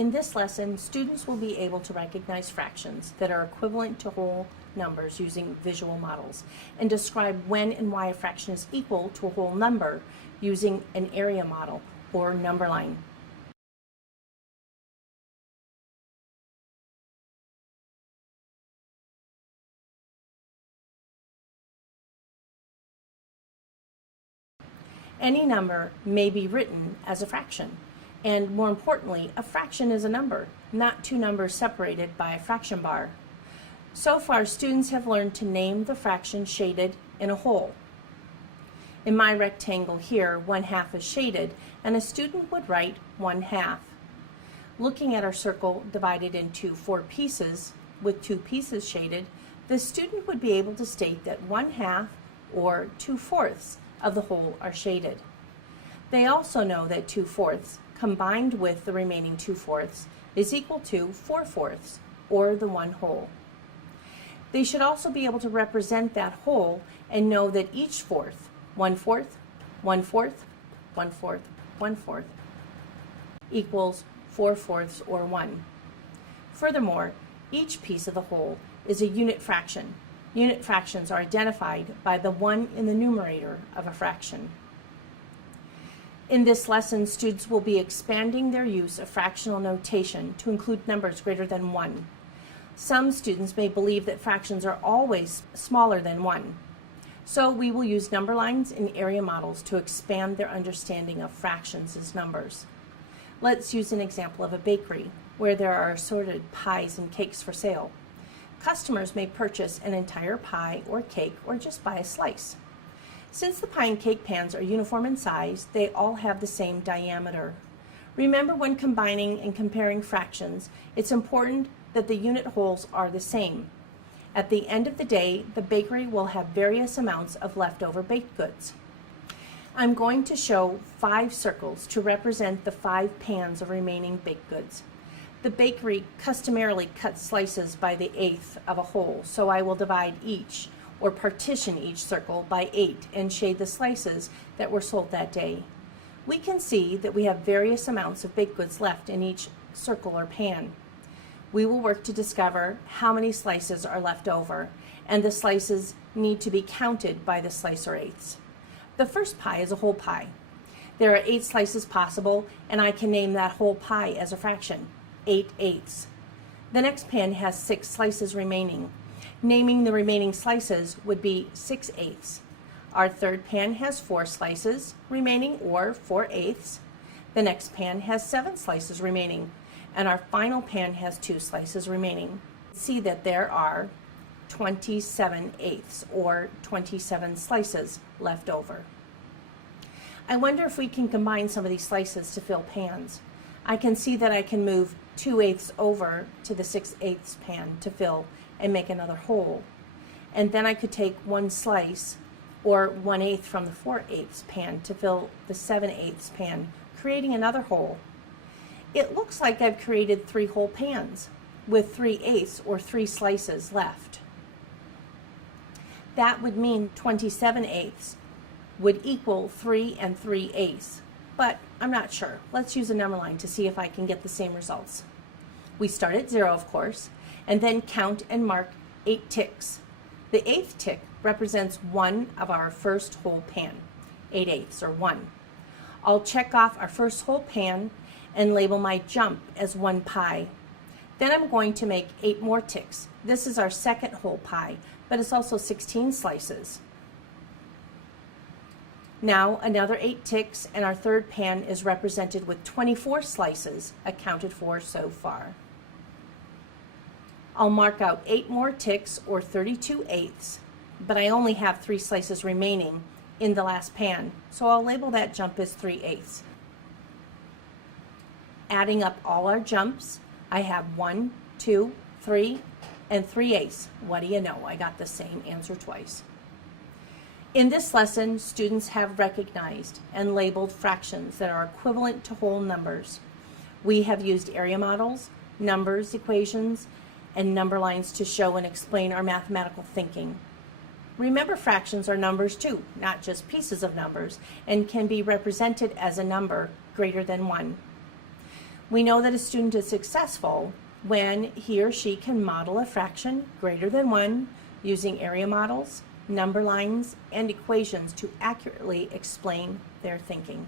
In this lesson, students will be able to recognize fractions that are equivalent to whole numbers using visual models and describe when and why a fraction is equal to a whole number using an area model or number line. Any number may be written as a fraction. And more importantly, a fraction is a number, not two numbers separated by a fraction bar. So far, students have learned to name the fraction shaded in a whole. In my rectangle here, 1/2 is shaded, and a student would write 1/2. Looking at our circle divided into 4 pieces, with 2 pieces shaded, the student would be able to state that 1/2 or 2/4 of the whole are shaded. They also know that 2/4 combined with the remaining 2/4 is equal to 4/4, or the 1 whole. They should also be able to represent that whole and know that each fourth, 1/4, 1/4, 1/4, 1/4, equals 4/4 or 1. Furthermore, each piece of the whole is a unit fraction. Unit fractions are identified by the 1 in the numerator of a fraction. In this lesson, students will be expanding their use of fractional notation to include numbers greater than 1. Some students may believe that fractions are always smaller than 1. So we will use number lines and area models to expand their understanding of fractions as numbers. Let's use an example of a bakery where there are assorted pies and cakes for sale. Customers may purchase an entire pie or cake or just buy a slice. Since the pie and cake pans are uniform in size, they all have the same diameter. Remember, when combining and comparing fractions, it's important that the unit wholes are the same. At the end of the day, the bakery will have various amounts of leftover baked goods. I'm going to show 5 circles to represent the 5 pans of remaining baked goods. The bakery customarily cuts slices by the 1/8 of a whole, so I will divide each or partition each circle by 8 and shade the slices that were sold that day. We can see that we have various amounts of baked goods left in each circle or pan. We will work to discover how many slices are left over, and the slices need to be counted by the slicer eighths. The first pie is a whole pie. There are 8 slices possible, and I can name that whole pie as a fraction, 8/8. The next pan has 6 slices remaining. Naming the remaining slices would be 6/8. Our third pan has 4 slices remaining, or 4/8. The next pan has 7 slices remaining, and our final pan has 2 slices remaining. See that there are 27/8, or 27 slices left over. I wonder if we can combine some of these slices to fill pans. I can see that I can move 2/8 over to the 6/8 pan to fill and make another whole. And then I could take 1 slice or 1/8 from the 4/8 pan to fill the 7/8 pan, creating another whole. It looks like I've created 3 whole pans with 3/8 or 3 slices left. That would mean 27/8 would equal 3 3/8, but I'm not sure. Let's use a number line to see if I can get the same results. We start at 0, of course, and then count and mark 8 ticks. The 8th tick represents one of our first whole pan, 8/8 or 1. I'll check off our first whole pan and label my jump as 1 pie. Then I'm going to make 8 more ticks. This is our second whole pie, but it's also 16 slices. Now another 8 ticks, and our third pan is represented with 24 slices accounted for so far. I'll mark out 8 more ticks, or 32/8, but I only have 3 slices remaining in the last pan, so I'll label that jump as 3/8. Adding up all our jumps, I have 1, 2, 3, and 3/8. What do you know? I got the same answer twice. In this lesson, students have recognized and labeled fractions that are equivalent to whole numbers. We have used area models, numbers, equations, and number lines to show and explain our mathematical thinking. Remember, fractions are numbers too, not just pieces of numbers, and can be represented as a number greater than 1. We know that a student is successful when he or she can model a fraction greater than 1 using area models, number lines, and equations to accurately explain their thinking.